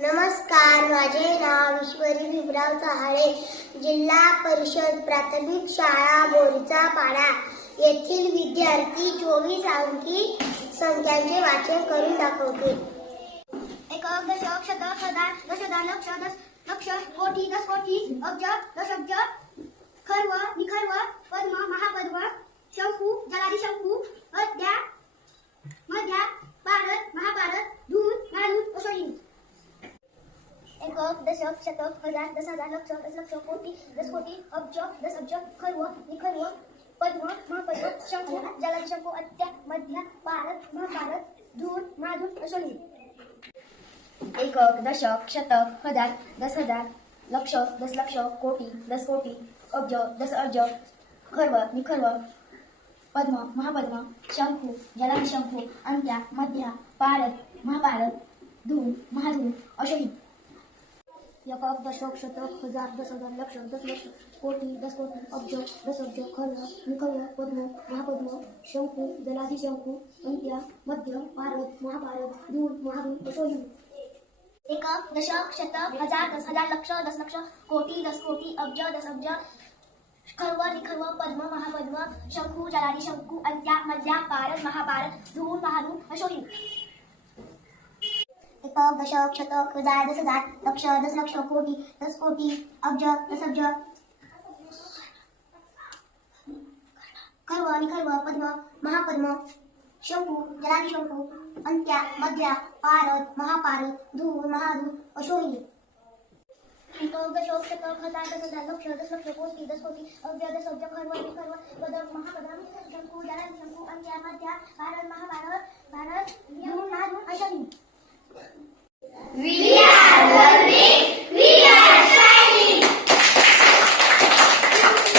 नमस्कार, माझे नाव ईश्वरी भीमराव चहाळे, जिल्हा परिषद प्राथमिक शाळा बोरीचा पाडा येथील विद्यार्थी 24 अंकी संख्यांचे वाचन करून दाखवते. एकक, दशक, शतक, हजार, दशहजार, लक्ष, दशलक्ष, कोटी, दशकोटी, अब्ज, दशअब्ज, खर्व, निखर्व, पद्म, महापद्म, शंकू, जलाधिशंकू, अद्या, मध्या, भारत, महाभारत, धून, महाधून, अश्वनी. एकक, दशक, शतक, हजार, दशहजार, लक्ष, दशलक्ष, कोटी, दशकोटी, अब्ज, दशअब्ज, खर्व, निखर्व, पद्म, महापद्म, शंकू, जलाधिशंकू, अद्या, मध्या, भारत, महाभारत, धून, महाधून, अश्वनी. एकक, दशक, शतक, हजार, दशहजार, लक्ष, दशलक्ष, कोटी, दशकोटी, अब्ज, दशअब्ज, खर्व, निखर्व, पद्म, महापद्म, शंकू, जलाधिशंकू, अंत्या, मध्या, भारत, महाभारत, धून, महाधून, अश्वनी. एकक, दशक, शतक, हजार, दशहजार, लक्ष, दशलक्ष, कोटी, दशकोटी, अब्ज, दशअब्ज, खर्व, निखर्व, पद्म, महापद्म, शंकू, जलाधिशंकू, अंत्या, मध्य, भारत, महाभारत, धून, महाधून, अश्वनी. एकक, दशक, शतक, हजार, दशहजार, लक्ष, दशलक्ष, कोटी, दशकोटी, अब्ज, दशअब्ज, खर्व, निखर्व, पद्म, महापद्म, शंकू, जलाधिशंकू, अंत्या, मध्या, भारत, महाभारत, धून, महाधून, अश्वनी. एकक, दशक, शतक, हजार, दशहजार, लक्ष, दशलक्ष, कोटी, दशकोटी, अब्ज, दशअब्ज, खर्व, निखर्व, पद्म, महापद्म, शंकू, जलाधिशंकू, अंत्या, मध्या, भारत, महाभारत, धून, महाधून, अश्वनी. एकक, दशक, शतक, हजार, दशहजार, लक्ष, दशलक्ष, कोटी, दशकोटी, अब्ज, दशअब्ज, खर्व, निखर्व, पद्म, महापद्म, शंकू, जलाधिशंकू, अंत्या, मध्या, भारत, महाभारत, धून, महाधून, अश्वनी.